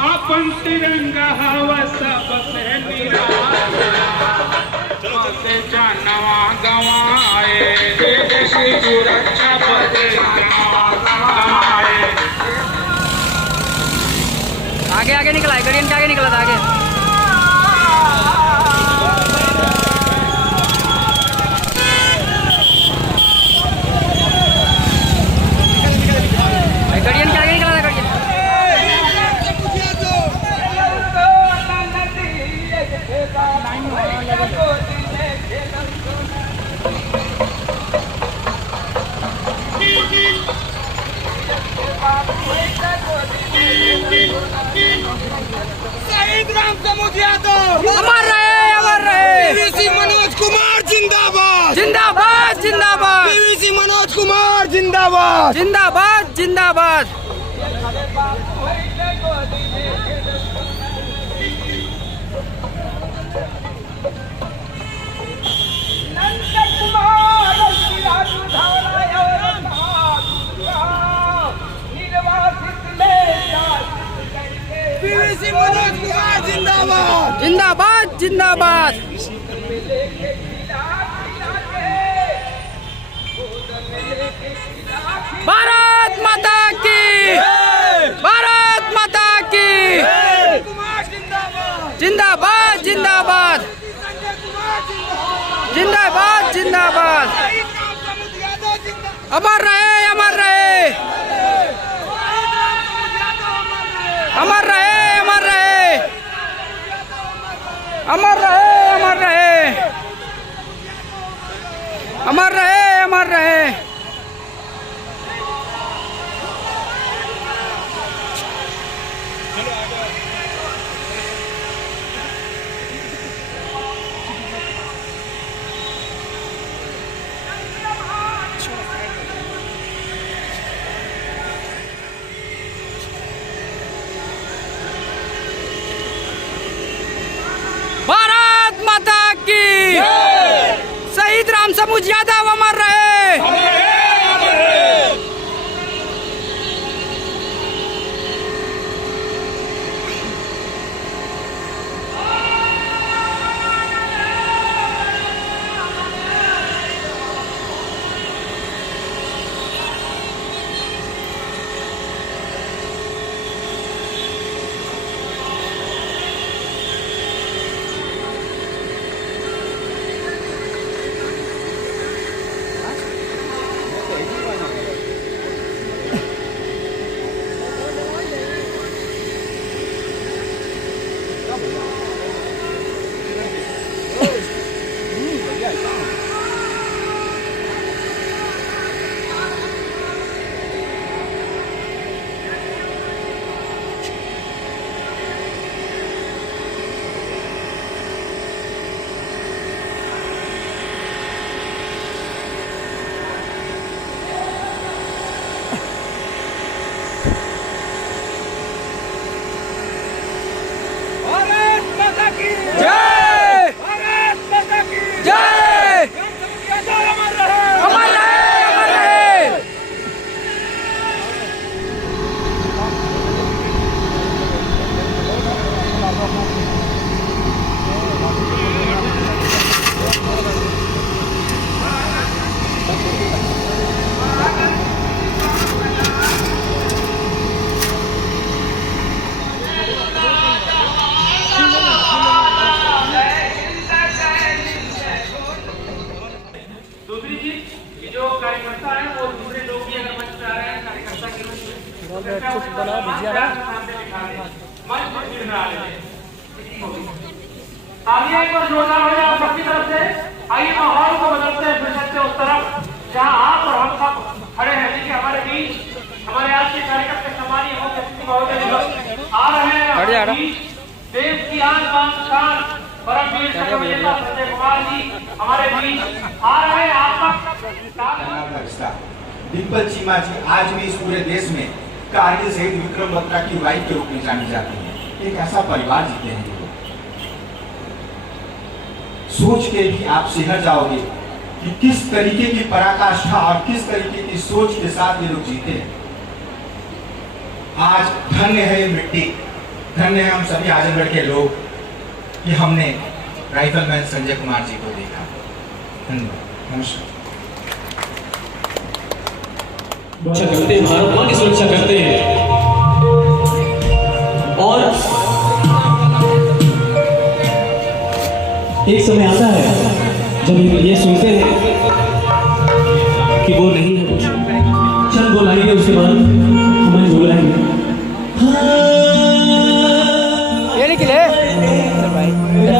आपण तिरंगा हवा सबसे निराशा नवा गवाए देश की सुरक्षा पदे आगे आगे निकला है गड़ियन के आगे निकला था आगे गड़ियन के आगे निकला था गड़ियन शहीद राम समूह यादव अमर रहे पीवीसी मनोज कुमार जिंदाबाद जिंदाबाद जिंदाबाद पीवीसी मनोज कुमार जिंदाबाद जिंदाबाद जिंदाबाद पीवीसी मनोज कुमार जिंदाबाद जिंदाबाद जिंदाबाद भारत माता की भारत माता की जिंदाबाद जिंदाबाद जिंदाबाद जिंदाबाद अमर रहे अमर रहे अमर रहे अमर रहे अमर रहे अमर रहे अमर रहे अमर रहे भारत माता की शहीद राम समूह यादव अमर रहे तालियां एक बार जोरदार हो जाए आप सबकी तरफ से। आइए माहौल को बदलते हैं फिर सकते उस तरफ जहां आप और हम सब खड़े हैं। देखिए हमारे बीच हमारे आज के कार्यक्रम के सम्मानीय मुख्य अतिथि महोदय आ रहे हैं। देश की आज शान परमवीर चक्र विजेता संजय कुमार जी हमारे बीच आ रहे हैं। आपका डिम्पल चीमा जी आज भी इस पूरे देश में कारगिल शहीद विक्रम बत्रा की वाइफ के रूप में जानी जाती है। एक ऐसा परिवार जीते हैं जो सोच के भी आप सिहर जाओगे कि किस तरीके की पराकाष्ठा और किस तरीके की सोच के साथ ये लोग जीते हैं। आज धन्य है ये मिट्टी, धन्य है हम सभी आजमगढ़ के लोग कि हमने राइफलमैन संजय कुमार जी को देखा। धन्यवाद, नमस्कार। सुरक्षा करते हैं, भारत मां की सुरक्षा करते हैं। और एक समय आता है जब ये सुनते हैं कि वो नहीं है, चंद बोलाएंगे, उसके बाद हमें बुलाएंगे। ये निकले भाई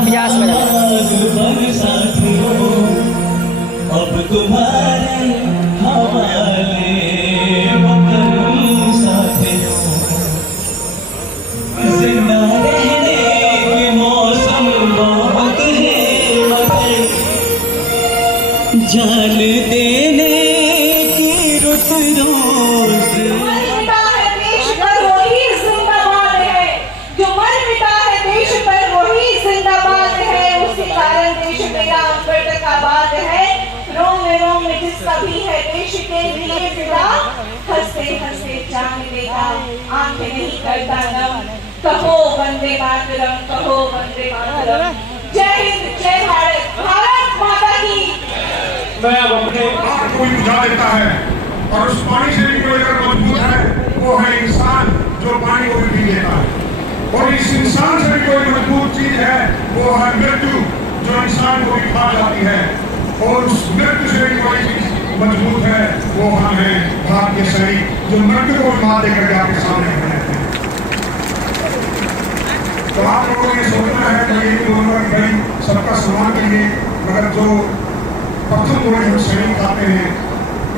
प्यास लगा अब तुम्हारे हवाले जिंदा रहने के मौसम बहुत है, मगर जान देने की रुत रोज। देश पर वही जिंदाबाद है, जो मर मिटा है देश पर वही जिंदाबाद है। उसके कारण देश मेरा अम्बेडकर आबाद है। रोम में जिसका भी है देश के लिए फिदा, हंसते हंसते जान देगा, आंखें नहीं करता नम। कहो वंदे मातरम, कहो वंदे मातरम। जय हिंद, जय भारत, भारत माता की। मैं अब अपने आग को बुझा देता है और उस पानी से भी कोई अगर मजबूत है वो है इंसान, जो पानी को भी पी लेता है। और इस इंसान से भी कोई मजबूत चीज है वो है मृत्यु, जो इंसान को भी खा जाती है। और उस मृत्यु से भी कोई चीज मजबूत है वो हम है भारत के सैनिक, जो मृत्यु को भी मार देकर के आपके सामने खड़े हैं। तो आप लोगों ने सोचना है कि ये बोलना कि भाई सबका सम्मान करिए, मगर जो प्रथम गोली हम सैनिक आते हैं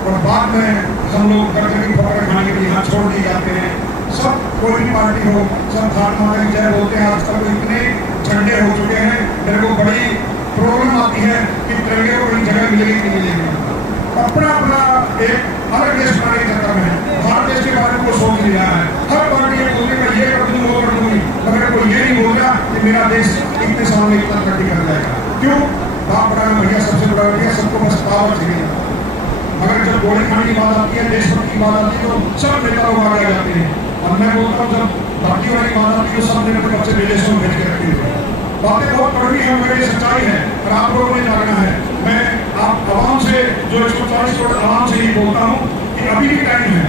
और बाद में हम लोग गर्दन की पकड़ खाने के लिए यहाँ छोड़ दिए जाते हैं। सब कोई भी पार्टी हो, सब भारत माता की जय बोलते हैं। आजकल तो इतने झंडे हो चुके हैं, मेरे को बड़ी प्रॉब्लम आती है कि तिरंगे को कहीं जगह मिलेगी कि नहीं मिलेगी। अपना अपना एक अलग देश बनाने के चक्कर में भारत देश के बारे में को सोच लिया है। हर पार्टी ये बोलने का ये कर दूंगी, वो कर दूंगी, मगर कोई ये नहीं बोल रहा कि मेरा देश इतने साल में इतना तरक्की कर जाएगा। क्यों? बाप बड़ा भैया, सबसे बड़ा भैया, सबको बस पावर चाहिए। मगर जब गोली खाने की बात आती है, देशभक्ति की बात आती है, तो सब नेता लोग आगे आ जाते हैं। और मैं बोलता हूँ जब भर्ती वाली बात आती है, सब ने अपने बच्चे विदेशों में भेज के रखते हैं। बातें बहुत कड़वी है, मेरी सच्चाई है और आप लोगों ने जानना है। मैं आप आवाम से, जो 140 करोड़ आवाम से ही बोलता हूँ कि अभी भी टाइम है।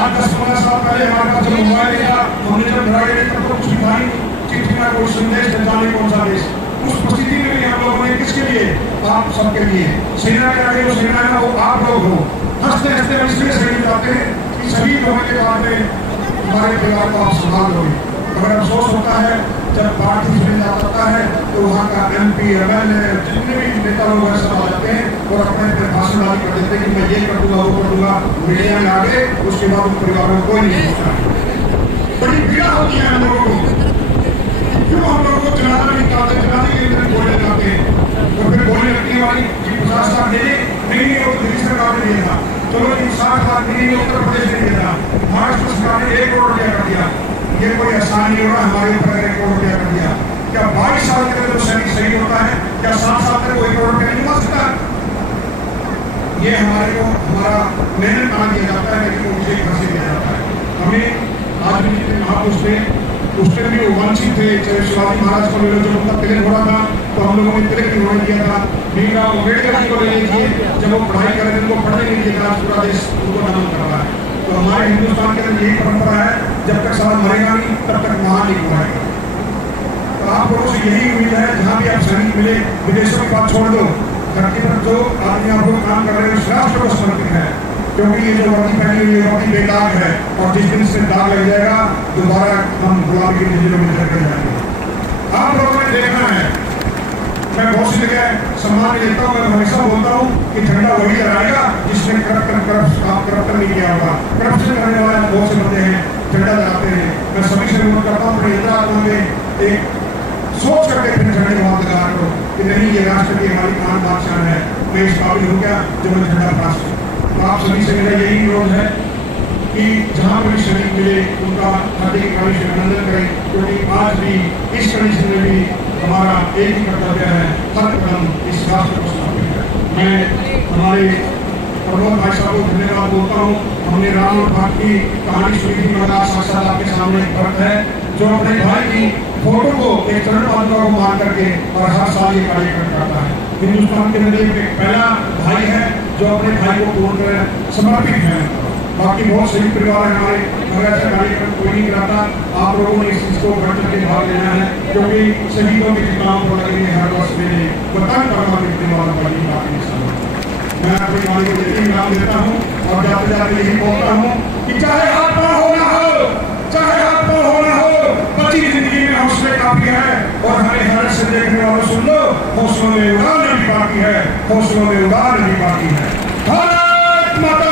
आज 10-15 साल पहले हमारे पास जब मोबाइल लिया, हमने जब लड़ाई नहीं करते कुछ दिखाई चिट्ठी में कोई संदेश जाने कौन सा देश। उस परिस्थिति में भी हम लोगों ने किसके लिए? आप सबके लिए। सेना के आगे जो सेना है वो आप लोग हो। हंसते हंसते हम इसलिए सही जाते हैं कि सभी लोगों के बाद में हमारे परिवार को आप संभाल लोगे। मगर अफसोस होता है जब पार्टी चुने जाता है तो वहाँ का MP, MLA जितने भी नेता लोग हैं सब आ जाते हैं और अपने भाषणबाजी कर देते हैं कि मैं ये कर दूंगा, वो कर दूंगा। मीडिया में आगे उसके बाद उन परिवारों को कोई नहीं पूछता। बड़ी पीड़ा होती है हम लोगों को। क्यों हम लोगों को चलाना नहीं चाहते? चलाने के लिए बोलने जाते हैं तो फिर बोलने लगने वाली कि 50 लाख दे नहीं, वो दिल्ली सरकार ने दिया था। चलो 60 लाख नहीं, उत्तर प्रदेश ने दिया था। महाराष्ट्र सरकार ने 1 करोड़ रुपया कर दिया। ये कोई आसान नहीं हो रहा, हमारे ऊपर 1 करोड़ रुपया कर दिया। क्या 22 साल के लिए जो सैनिक सही होता है, क्या 7 साल तक 1 करोड़ रुपया नहीं कमा सकता? ये हमारे को हमारा मेहनत कहाँ दिया जाता है, लेकिन वो मुझे घर से दिया जाता है। हमें आज भी जितने महापुरुष थे उसके भी वंचित थे। चाहे शिवाजी महाराज को ले लो, जब उनका तिलक हो रहा था तो हम लोगों ने तिलक नहीं होने दिया था। भीमराव अम्बेडकर जी को ले लीजिए, जब वो पढ़ाई कर रहे थे उनको पढ़ने नहीं दिया था। पूरा देश उनको नमन कर रहा है। तो हमारे हिंदुस्तान के अंदर यही परंपरा है, जब तक समाज मरेगा नहीं तब तक महान नहीं हुआएगा। तो आप लोगों से यही उम्मीद है, जहाँ भी आप सैनिक मिले, विदेशों की बात छोड़ दो, धरती पर जो आदमी आप लोग काम कर रहे हैं उस राष्ट्र को समर्पित है। क्योंकि ये जो वर्दी पहनी हुई है वर्दी बेदाग है और जिस दिन से दाग लग जाएगा दोबारा हम गुलामी की नजरों में निकल जाएंगे। आप लोगों ने देखना है, मैं बहुत सी जगह सम्मान देता हूँ, मैं हमेशा बोलता हूँ कि झंडा वही लहराएगा जिसने करप्शन नहीं किया होगा। करप्शन करने वाले बहुत से बंदे हैं, झंडा लगाते हैं। मैं सभी से अनुरोध करता हूँ अपने इंदिरा आत्मा में एक सोच करके फिर झंडे को हाथ लगा करो कि नहीं ये राष्ट्र की हमारी आन बादशाह है, मैं इस काबिल हो गया जब मैं झंडा पास हूँ। तो आप सभी से मेरा यही अनुरोध है कि जहाँ पर भी शरीक मिले उनका हार्दिक अभिनंदन करें, क्योंकि आज भी इस कंडीशन में भी हमारा एक ही कर्तव्य है, हर कदम इस राष्ट्र को स्थापित है। मैं हमारे प्रमोद भाई साहब को धन्यवाद बोलता हूँ। हमने राम और भाग की कहानी सुनी थी, मगर आज साक्षात आपके सामने एक भक्त है जो अपने भाई की फोटो को एक चरण पादुका को मान करके और हर साल ये कार्यक्रम करता है। हिंदुस्तान के अंदर एक पहला भाई है जो अपने भाई को पूर्ण समर्पित है। बाकी बहुत सही परिवार है हमारे, मगर ऐसा कार्यक्रम कोई नहीं कराता। आप लोगों ने इस चीज को बढ़ चढ़ के भाग लेना है, क्योंकि शहीदों के ठिकानों पर लगेंगे हर वर्ष मेरे वतन कर्मा मिलने वाला बड़ी बात। मैं अपनी वाणी को यही इनाम देता हूँ और जाते जाते यही बोलता हूँ कि चाहे हाथ पाँव होना हो, चाहे हाथ पाँव होना हो, बची जिंदगी में हौसले काफी है। और हमें हर से देखने वालों सुन लो, हौसलों में उड़ान नहीं बाकी है, हौसलों में उड़ान नहीं बाकी है। भारत माता